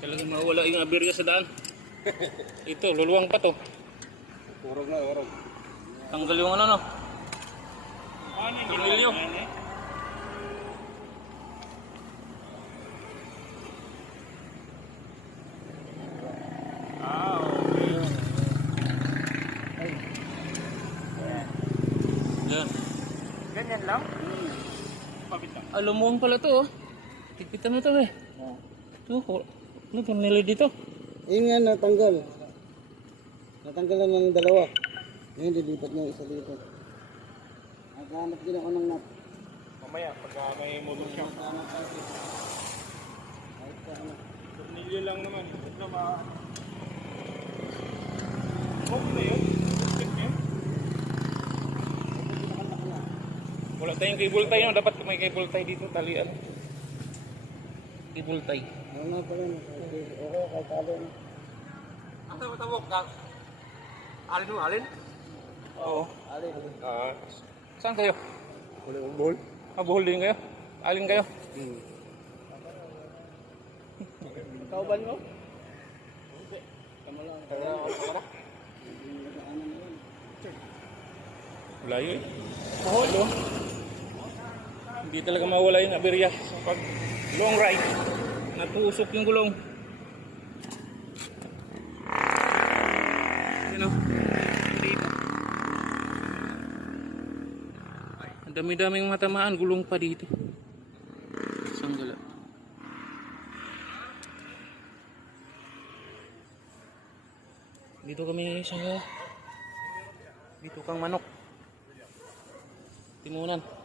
Talagang mawala yung aberya sa daan. Ito, luluwang pa to. Urog na, urog. Tanggal yung ano no. Tornilyo. Ah, okay. Yan. Ganyan lang? Lang. Ah, lumuwang pala to oh. Tipitan mo to eh. Ito, ano tornilyo dito? Yun nga natanggal. Natanggalan ng dalawa. Ngayon, dilipat niya isa dito. Naghanap din ako ng nut. Mamaya, pagka may motor siya. Naghanap tayo dito. Kahit sa ano. Tornilyo lang naman. Ito ma... Okay na yun. Wala tayong cable no. Dapat may cable tie dito. Talian. Tie. Ano pala, naka- okay, kahit talo na. Ang tawag ka? Alin mo, alin? Oo. Alin. Ah, Saan kayo? wala yung ball. Ah, buhol din kayo? Alin kayo? Kauban mo? Layo eh. Maholo. Hindi talaga mawala yung aberya sa pag long ride. Natusok yung gulong. Yan o. Dito. Ang dami-daming matamaan. Gulong pa dito. Sanggala. Dito kami sa dito kang manok. Timunan.